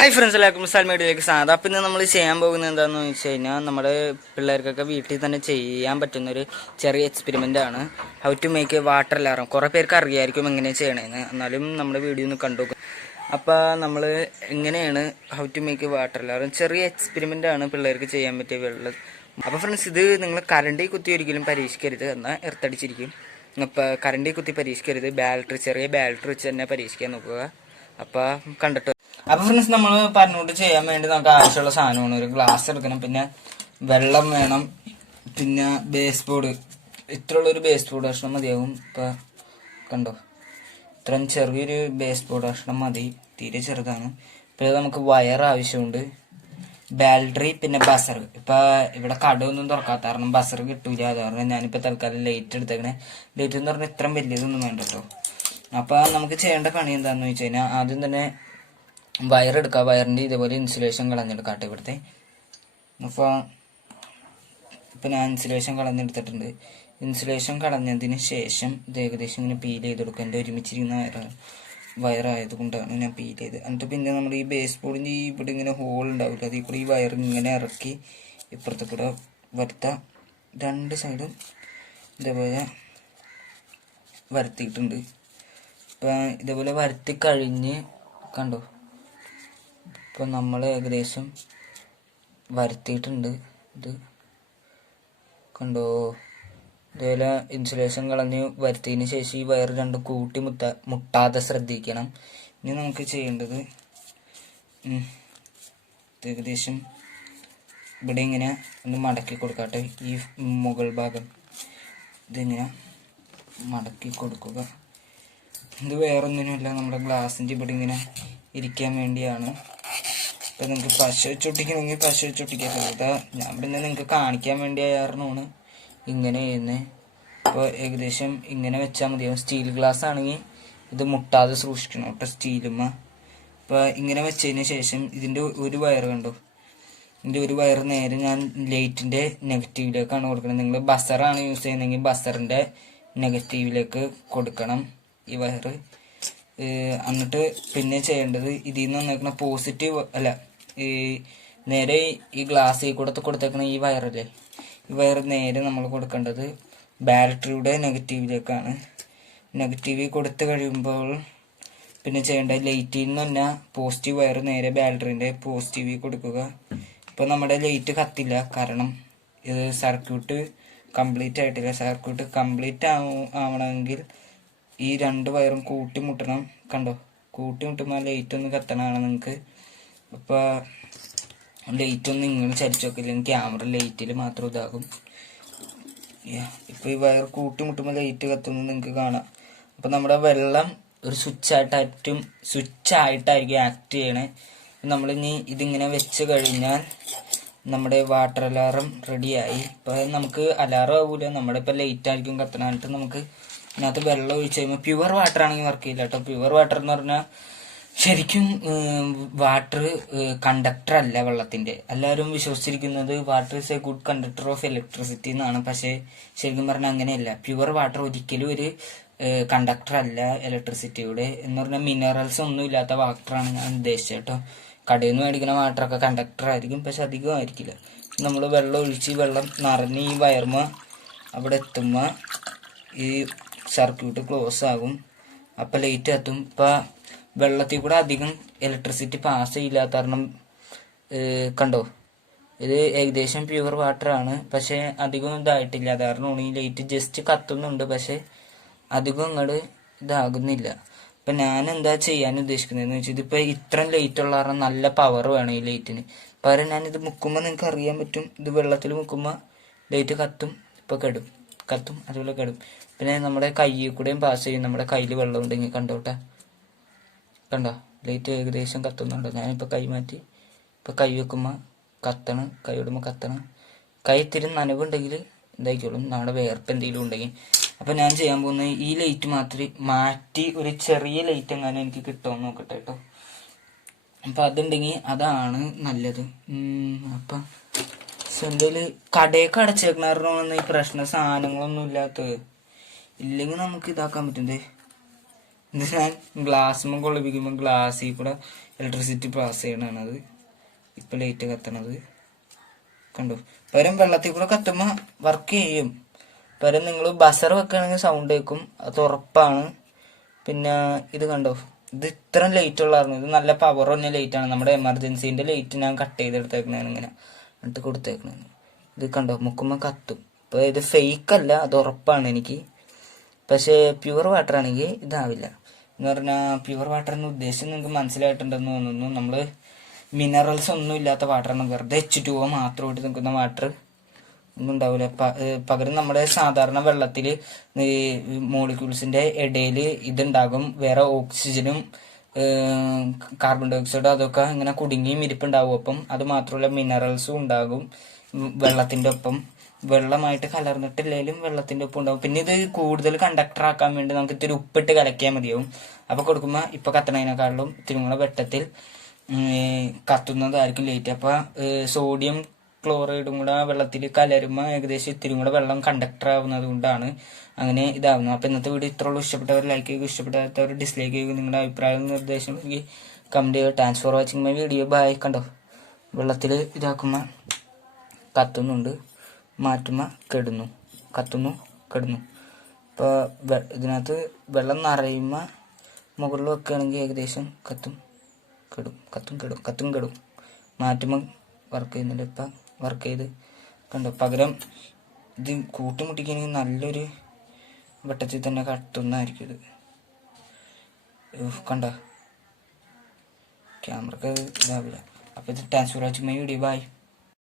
Hi friends, എല്ലാവർക്കും റിസാൽ മീഡിയയിലേക്ക് സ്വാഗതം. അപ്പം ഇന്ന് നമ്മൾ ചെയ്യാൻ പോകുന്നത് എന്താണെന്ന് വെച്ച് കഴിഞ്ഞാൽ നമ്മുടെ പിള്ളേർക്കൊക്കെ വീട്ടിൽ തന്നെ ചെയ്യാൻ പറ്റുന്നൊരു ചെറിയ എക്സ്പെരിമെൻ്റ് ആണ്. How to make a water alarm. കുറേ പേർക്ക് അറിയായിരിക്കും എങ്ങനെ ചെയ്യണമെന്ന്, എന്നാലും നമ്മുടെ വീഡിയോ ഒന്ന് കണ്ടു. അപ്പോൾ നമ്മൾ എങ്ങനെയാണ് how to make a water alarm, ചെറിയ എക്സ്പെരിമെൻ്റ് ആണ് പിള്ളേർക്ക് ചെയ്യാൻ പറ്റിയ വെള്ളം. അപ്പോൾ ഫ്രണ്ട്സ്, ഇത് നിങ്ങൾ കറണ്ടിൽ കുത്തി ഒരിക്കലും പരീക്ഷിക്കരുത്, എന്നാൽ എർത്തടിച്ചിരിക്കും. അപ്പോൾ കറണ്ടിൽ കുത്തി പരീക്ഷിക്കരുത്, ചെറിയ ബാറ്ററി വെച്ച് തന്നെ പരീക്ഷിക്കാൻ നോക്കുക. അപ്പോൾ കണ്ടിട്ട് അപ്പൊ ഫ്രണ്ട്സ്, നമ്മൾ പറഞ്ഞുകൊണ്ട് ചെയ്യാൻ വേണ്ടി നമുക്ക് ആവശ്യമുള്ള സാധനമാണ് ഒരു ഗ്ലാസ് എടുക്കണം, പിന്നെ വെള്ളം വേണം, പിന്നെ ബേസ് ബോർഡ്. ഇത്രയുള്ളൊരു ബേസ് ബോർഡ് കഷ്ണം മതിയാവും. ഇപ്പൊ കണ്ടോ, ഇത്രയും ചെറിയൊരു ബേസ് ബോർഡ് കഷ്ണം മതി, തീരെ ചെറുതാണ്. പിന്നെ നമുക്ക് വയർ ആവശ്യമുണ്ട്, ബാറ്ററി, പിന്നെ ബസർ. ഇപ്പൊ ഇവിടെ കടയൊന്നും തുറക്കാത്ത കാരണം ബസർ കിട്ടൂല, അത് കാരണം ഞാനിപ്പോ തൽക്കാലം ലൈറ്റ് എടുത്തേക്കണേ. ലൈറ്റ് എന്ന് പറഞ്ഞാൽ ഇത്രയും വലിയതൊന്നും വേണ്ട കേട്ടോ. അപ്പൊ നമുക്ക് ചെയ്യേണ്ട പണി എന്താന്ന് വെച്ച് കഴിഞ്ഞാൽ ആദ്യം തന്നെ വയർ എടുക്കുക. വയറിൻ്റെ ഇതേപോലെ ഇൻസുലേഷൻ കളഞ്ഞെടുക്കാട്ടെ ഇവിടുത്തെ. അപ്പോൾ ഞാൻ ഇൻസുലേഷൻ കളഞ്ഞെടുത്തിട്ടുണ്ട്. ഇൻസുലേഷൻ കളഞ്ഞതിന് ശേഷം ഇത് ഏകദേശം ഇങ്ങനെ പീൽ ചെയ്ത് കൊടുക്കുക. എൻ്റെ ഒരുമിച്ചിരിക്കുന്ന വയറായത് കൊണ്ടാണ് ഞാൻ പീൽ ചെയ്ത്. എന്നിട്ട് പിന്നെ നമ്മൾ ഈ ബേസ് ബോർഡിൻ്റെ ഇവിടെ ഇങ്ങനെ ഹോൾ ഉണ്ടാവില്ല, അതിൽ കൂടെ ഈ വയർ ഇങ്ങനെ ഇറക്കി ഇപ്പുറത്ത് കൂടെ വരുത്താം. രണ്ട് സൈഡും ഇതേപോലെ വരുത്തിയിട്ടുണ്ട്. ഇപ്പം ഇതേപോലെ വരുത്തി കഴിഞ്ഞ് കണ്ടോ, ഇപ്പം നമ്മൾ ഏകദേശം വരുത്തിയിട്ടുണ്ട്. ഇത് കണ്ടോ, ഇതേപോലെ ഇൻസുലേഷൻ കളഞ്ഞ് വരുത്തിയതിന് ശേഷം ഈ വയർ രണ്ടും കൂട്ടി മുട്ടാതെ ശ്രദ്ധിക്കണം. ഇനി നമുക്ക് ചെയ്യേണ്ടത് ഏകദേശം ഇവിടെ ഇങ്ങനെ ഒന്ന് മടക്കി കൊടുക്കട്ടെ. ഈ മുകൾ ഭാഗം ഇതിങ്ങനെ മടക്കി കൊടുക്കുക. ഇത് വേറൊന്നിനുമില്ല, നമ്മുടെ ഗ്ലാസിൻ്റെ ഇവിടെ ഇങ്ങനെ ഇരിക്കാൻ വേണ്ടിയാണ്. ഇപ്പം നിങ്ങൾക്ക് പശ വെച്ചൊട്ടിക്കണമെങ്കിൽ പശ വെച്ചൊട്ടിക്കാൻ കഴിയുക. ഞാൻ പിന്നെ നിങ്ങൾക്ക് കാണിക്കാൻ വേണ്ടി ആയിരുന്നാണ് ഇങ്ങനെ ചെയ്യുന്നത്. അപ്പോൾ ഏകദേശം ഇങ്ങനെ വെച്ചാൽ മതിയാവും. സ്റ്റീൽ ഗ്ലാസ് ആണെങ്കിൽ ഇത് മുട്ടാതെ സൂക്ഷിക്കണം കേട്ടോ, സ്റ്റീലുമ്മ. അപ്പോൾ ഇങ്ങനെ വെച്ചതിന് ശേഷം ഇതിൻ്റെ ഒരു വയർ കണ്ടോ, ഇതിൻ്റെ ഒരു വയർ നേരെ ഞാൻ ലൈറ്റിൻ്റെ നെഗറ്റീവിലേക്കാണ് കൊടുക്കുന്നത്. നിങ്ങൾ ബസറാണ് യൂസ് ചെയ്യുന്നതെങ്കിൽ ബസറിൻ്റെ നെഗറ്റീവിലേക്ക് കൊടുക്കണം ഈ വയർ. എന്നിട്ട് പിന്നെ ചെയ്യേണ്ടത് ഇതിൽ നിന്ന് വന്നേക്കുന്ന പോസിറ്റീവ് അല്ല, ഈ നേരെ ഈ ഗ്ലാസ്സിൽ കൂടെ കൊടുത്തേക്കുന്ന ഈ വയറല്ലേ, ഈ വയർ നേരെ നമ്മൾ കൊടുക്കേണ്ടത് ബാറ്ററിയുടെ നെഗറ്റീവിലേക്കാണ്. നെഗറ്റീവിൽ കൊടുത്ത് കഴിയുമ്പോൾ പിന്നെ ചെയ്യേണ്ടത് ലൈറ്റിൽ നിന്ന് തന്നെ പോസിറ്റീവ് വയർ നേരെ ബാറ്ററിൻ്റെ പോസിറ്റീവിൽ കൊടുക്കുക. ഇപ്പോൾ നമ്മുടെ ലൈറ്റ് കത്തില്ല, കാരണം ഇത് സർക്യൂട്ട് കംപ്ലീറ്റ് ആയിട്ടില്ല. സർക്യൂട്ട് കംപ്ലീറ്റ് ആവണമെങ്കിൽ ഈ രണ്ട് വയറും കൂട്ടിമുട്ടണം. കണ്ടോ, കൂട്ടിമുട്ടുമ്പോൾ ലൈറ്റ് ഒന്ന് കത്തണമാണ് നിങ്ങൾക്ക്. അപ്പോൾ ലൈറ്റ് ഒന്ന് ഇങ്ങനെ ചരിച്ചു നോക്കില്ലെങ്കിൽ ക്യാമറ ലൈറ്റിൽ മാത്രം ഇതാകും. ഇപ്പോൾ ഈ വയർ കൂട്ടിമുട്ടുമ്പോൾ ലൈറ്റ് കത്തുന്നത് നിങ്ങൾക്ക് കാണാം. അപ്പോൾ നമ്മുടെ വെള്ളം ഒരു സ്വിച്ചായിട്ടായിരിക്കും ആക്ട് ചെയ്യണേ. നമ്മളിനി ഇതിങ്ങനെ വെച്ച് കഴിഞ്ഞാൽ നമ്മുടെ വാട്ടർ അലാറം റെഡിയായി. ഇപ്പോൾ നമുക്ക് അലാറം ആവില്ല, നമ്മുടെ ഇപ്പോൾ ലൈറ്റ് ആയിരിക്കും കത്തണായിട്ട്. നമുക്ക് ഇതിനകത്ത് വെള്ളം ഒഴിച്ച് കഴിയുമ്പോൾ പ്യുവർ വാട്ടർ ആണെങ്കിൽ വർക്ക് ചെയ്യില്ല കേട്ടോ. പ്യുവർ വാട്ടർ എന്ന് പറഞ്ഞാൽ ശരിക്കും വാട്ടർ കണ്ടക്ടർ അല്ല വെള്ളത്തിൻ്റെ. എല്ലാവരും വിശ്വസിച്ചിരിക്കുന്നത് water is a good conductor of electricity എന്നാണ്. പക്ഷേ ശരിക്കും പറഞ്ഞാൽ അങ്ങനെയല്ല. പ്യുവർ വാട്ടർ ഒരിക്കലും ഒരു കണ്ടക്ടർ അല്ല ഇലക്ട്രിസിറ്റിയുടെ. എന്ന് പറഞ്ഞാൽ മിനറൽസ് ഒന്നും ഇല്ലാത്ത വാട്ടറാണ് ഞാൻ ഉദ്ദേശിച്ചത് കേട്ടോ. കടയിൽ നിന്ന് മേടിക്കുന്ന വാട്ടറൊക്കെ കണ്ടക്ടർ ആയിരിക്കും, പക്ഷെ അധികം ആയിരിക്കില്ല. നമ്മൾ വെള്ളം ഒഴിച്ച് വെള്ളം നിറഞ്ഞ് ഈ വയർമ അവിടെ എത്തുമ്പോൾ ഈ സർക്യൂട്ട് ക്ലോസ് ആകും. അപ്പം ലൈറ്റ് എത്തും. ഇപ്പം വെള്ളത്തിൽ കൂടെ അധികം ഇലക്ട്രിസിറ്റി പാസ് ചെയ്യില്ലാത്ത കാരണം കണ്ടോ, ഇത് ഏകദേശം പ്യുവർ വാട്ടറാണ്, പക്ഷേ അധികം ഇതായിട്ടില്ല. അത് കാരണമാണ് ഈ ലൈറ്റ് ജസ്റ്റ് കത്തുന്നുണ്ട്, പക്ഷേ അധികം അങ്ങോട്ട് ഇതാകുന്നില്ല. അപ്പം ഞാൻ എന്താ ചെയ്യാൻ ഉദ്ദേശിക്കുന്നതെന്ന് വെച്ചാൽ ഇതിപ്പോൾ ഇത്രയും ലൈറ്റ് ഉള്ള കാരണം നല്ല പവർ വേണം ഈ ലൈറ്റിന്. പകരം ഞാനിത് മുക്കുമ്പോൾ നിങ്ങൾക്ക് അറിയാൻ പറ്റും, ഇത് വെള്ളത്തിൽ മുക്കുമ്പോൾ ലൈറ്റ് കത്തും, ഇപ്പോൾ കത്തും അതുപോലെ കെടും. പിന്നെ നമ്മുടെ കയ്യിൽ കൂടെയും പാസ് ചെയ്യും. നമ്മുടെ കയ്യിൽ വെള്ളം ഉണ്ടെങ്കിൽ കണ്ടോട്ടെ, കണ്ടോ ലൈറ്റ് ഏകദേശം കത്തുന്നുണ്ടോ. ഞാനിപ്പോൾ കൈ മാറ്റി ഇപ്പോൾ കൈ വെക്കുമ്പോൾ കത്തണം, കൈ വിടുമ്പോൾ കത്തണം. കൈ ഇത്തിരി നനവുണ്ടെങ്കിൽ ഇതായിക്കോളും, നമ്മുടെ വേർപ്പ് എന്തെങ്കിലും ഉണ്ടെങ്കിൽ. അപ്പം ഞാൻ ചെയ്യാൻ പോകുന്നത് ഈ ലൈറ്റ് മാറ്റി ഒരു ചെറിയ ലൈറ്റ് എങ്ങാനും എനിക്ക് കിട്ടുമെന്ന് നോക്കട്ടെ കേട്ടോ. അപ്പം അതുണ്ടെങ്കിൽ അതാണ് നല്ലത്. അപ്പം എൻ്റെ കടയൊക്കെ അടച്ചേക്കണ ഈ പ്രശ്ന സാധനങ്ങളൊന്നും ഇല്ലാത്തത് ഇല്ലെങ്കിൽ നമുക്ക് ഇതാക്കാൻ പറ്റുന്നത്. ഇത് ഞാൻ ഗ്ലാസ്സുമ്പോൾ കൊള്ളിപ്പിക്കുമ്പോൾ ഗ്ലാസ്സിൽ കൂടെ ഇലക്ട്രിസിറ്റി പാസ് ചെയ്യണത്. ഇപ്പം ലൈറ്റ് കത്തണത് കണ്ടു. പകരം വെള്ളത്തിൽ കൂടെ കത്തുമ്പോൾ വർക്ക് ചെയ്യും. പകരം നിങ്ങൾ ബസർ വെക്കുകയാണെങ്കിൽ സൗണ്ട് കേൾക്കും, അത് ഉറപ്പാണ്. പിന്നെ ഇത് കണ്ടോ, ഇത് ഇത്ര ലൈറ്റ് ഉള്ളതായിരുന്നു. ഇത് നല്ല പവർ പറഞ്ഞ ലൈറ്റാണ്. നമ്മുടെ എമർജൻസീൻ്റെ ലൈറ്റ് ഞാൻ കട്ട് ചെയ്തെടുത്തേക്കണേന് ഇങ്ങനെ എന്നിട്ട് കൊടുത്തേക്കണേന്. ഇത് കണ്ടോ മുക്കുമ്പോൾ കത്തും. ഇപ്പോൾ ഇത് ഫേക്കല്ല, അത് ഉറപ്പാണ് എനിക്ക്. പക്ഷേ പ്യുവർ വാട്ടർ ആണെങ്കിൽ ഇതാവില്ല. എന്ന് പറഞ്ഞാൽ പ്യുവർ വാട്ടർ എന്ന് ഉദ്ദേശം നിങ്ങൾക്ക് മനസ്സിലായിട്ടുണ്ടെന്ന് തോന്നുന്നു. നമ്മൾ മിനറൽസ് ഒന്നും ഇല്ലാത്ത വാട്ടറാണ്, വെറുതെ H2O മാത്രമായിട്ട് നിൽക്കുന്ന വാട്ടർ ഒന്നും ഉണ്ടാവില്ല. പകരം നമ്മുടെ സാധാരണ വെള്ളത്തിൽ മോളിക്യൂൾസിൻ്റെ ഇടയിൽ ഇതുണ്ടാകും, വേറെ ഓക്സിജനും കാർബൺ ഡൈ ഓക്സൈഡും അതൊക്കെ ഇങ്ങനെ കുടുങ്ങിയും ഇരിപ്പുണ്ടാവും. അപ്പം അത് മാത്രമല്ല മിനറൽസും ഉണ്ടാകും വെള്ളത്തിൻ്റെ ഒപ്പം. വെള്ളമായിട്ട് കലർന്നിട്ടില്ലെങ്കിലും വെള്ളത്തിൻ്റെ ഒപ്പം ഉണ്ടാവും. പിന്നെ ഇത് കൂടുതൽ കണ്ടക്ടർ ആക്കാൻ വേണ്ടി നമുക്ക് ഇത്തിരി ഉപ്പിട്ട് കലക്കിയാൽ മതിയാവും. അപ്പോൾ കൊടുക്കുമ്പോൾ ഇപ്പോൾ കത്തണതിനേക്കാളും ഇത്തിരി കൂടെ വെട്ടത്തിൽ കത്തുന്നതായിരിക്കും ലേറ്റ്. അപ്പോൾ സോഡിയം ക്ലോറൈഡും കൂടെ വെള്ളത്തിൽ കലരുമ്പോൾ ഏകദേശം ഇത്തിരി കൂടെ വെള്ളം കണ്ടക്ടർ ആവുന്നത് കൊണ്ടാണ് അങ്ങനെ ഇതാവുന്നത്. അപ്പോൾ ഇന്നത്തെ വീഡിയോ ഇത്രയുള്ളൂ. ഇഷ്ടപ്പെട്ടവർ ലൈക്ക് ചെയ്യുക, ഇഷ്ടപ്പെടാത്തവർ ഡിസ്ലൈക്ക് ചെയ്യുക. നിങ്ങളുടെ അഭിപ്രായം നിർദ്ദേശം എനിക്ക് കമൻറ്റ് ചെയ്യുക. Thanks for watching my video. Bye. കണ്ടോ വെള്ളത്തിൽ ഇതാക്കുമ്പോൾ കത്തുന്നുണ്ട്, മാറ്റുമ്പോൾ കെടുന്നു, കത്തുന്നു കെടുന്നു. ഇപ്പോൾ ഇതിനകത്ത് വെള്ളം നിറയുമ്പോൾ മുകളിൽ വെക്കുകയാണെങ്കിൽ ഏകദേശം കത്തും കെടും, കത്തും കെടും, കത്തും കെടും. മാറ്റുമ്പോൾ വർക്ക് ചെയ്യുന്നില്ല. ഇപ്പം വർക്ക് ചെയ്ത് കണ്ടോ. പകരം ഇത് കൂട്ടിമുട്ടിക്കുകയാണെങ്കിൽ നല്ലൊരു വെട്ടത്തിൽ തന്നെ കത്തുന്നതായിരിക്കും ഇത്. കണ്ടോ ക്യാമറക്ക് ഇതാവില്ല. അപ്പോൾ ഇത് thanks for watching my video. By.